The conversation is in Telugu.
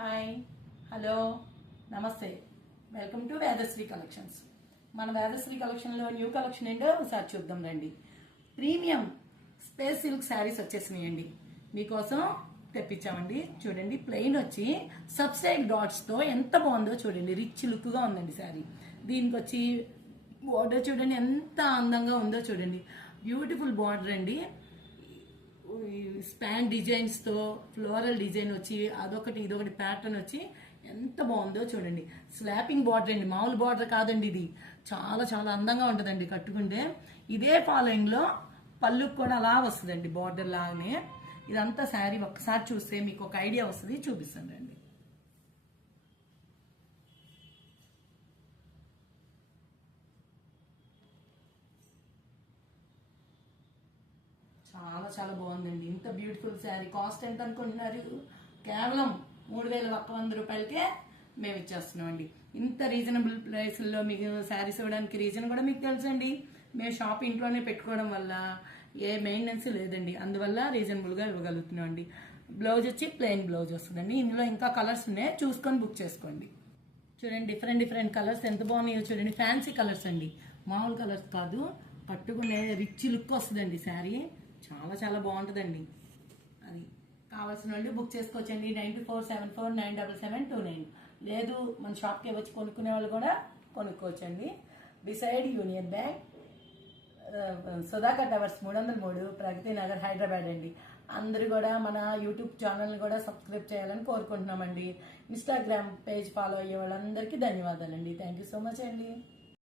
హాయ్ హలో నమస్తే వెల్కమ్ టు వేదశ్రీ కలెక్షన్స్. మన వేదశ్రీ కలెక్షన్లో న్యూ కలెక్షన్ ఏంటో ఒకసారి చూద్దాం రండి. ప్రీమియం స్పేస్ సిల్క్ శారీస్ వచ్చేసినాయండి, మీకోసం తెప్పించామండి. చూడండి, ప్లెయిన్ వచ్చి సబ్స్టైల్ డాట్స్తో ఎంత బాగుందో చూడండి, రిచ్ లుక్గా ఉందండి శారీ. దీనికి వచ్చి బార్డర్ చూడండి ఎంత అందంగా ఉందో చూడండి, బ్యూటిఫుల్ బార్డర్ అండి. స్పాన్ డిజైన్స్తో ఫ్లోరల్ డిజైన్ వచ్చి అదొకటి ఇదొకటి ప్యాటర్న్ వచ్చి ఎంత బాగుందో చూడండి. స్లాపింగ్ బార్డర్ అండి, మామూలు బార్డర్ కాదండి, ఇది చాలా చాలా అందంగా ఉంటుందండి కట్టుకుంటే. ఇదే ఫాలోయింగ్లో పళ్ళుకు కూడా అలా వస్తుందండి, బార్డర్ లాగానే. ఇదంతా శారీ ఒక్కసారి చూస్తే మీకు ఒక ఐడియా వస్తుంది, చూపిస్తాను రండి. చాలా చాలా బాగుందండి, ఇంత బ్యూటిఫుల్ శారీ. కాస్ట్ ఎంత అనుకుంటున్నారు? కేవలం 3,100 రూపాయలకే మేము ఇచ్చేస్తున్నామండి. ఇంత రీజనబుల్ ప్రైస్లో మీకు శారీస్ ఇవ్వడానికి రీజన్ కూడా మీకు తెలుసండి. మేము షాప్ ఇంట్లోనే పెట్టుకోవడం వల్ల ఏ మెయింటెనెన్స్ లేదండి, అందువల్ల రీజనబుల్గా ఇవ్వగలుగుతున్నామండి. బ్లౌజ్ వచ్చి ప్లెయిన్ బ్లౌజ్ వస్తుందండి. ఇందులో ఇంకా కలర్స్ ఉన్నాయి, చూసుకొని బుక్ చేసుకోండి. చూడండి, డిఫరెంట్ డిఫరెంట్ కలర్స్ ఎంత బాగున్నాయో చూడండి. ఫ్యాన్సీ కలర్స్ అండి, మామూలు కలర్స్ కాదు. పట్టుకునే రిచ్ లుక్ వస్తుందండి శారీ, చాలా చాలా బాగుంటుందండి. అది కావాల్సిన వాళ్ళు బుక్ చేసుకోవచ్చండి. 9474977729. లేదు మన షాప్కి వచ్చి కొనుక్కునే వాళ్ళు కూడా కొనుక్కోవచ్చండి. Beside Union Bank, Sudhakar towers 303, Pragathi Nagar, Hyderabad అండి. అందరూ కూడా మన యూట్యూబ్ ఛానల్ని కూడా సబ్స్క్రైబ్ చేయాలని కోరుకుంటున్నామండి. ఇన్స్టాగ్రామ్ పేజ్ ఫాలో అయ్యే వాళ్ళందరికీ ధన్యవాదాలండి. థ్యాంక్ యూ సో మచ్ అండి.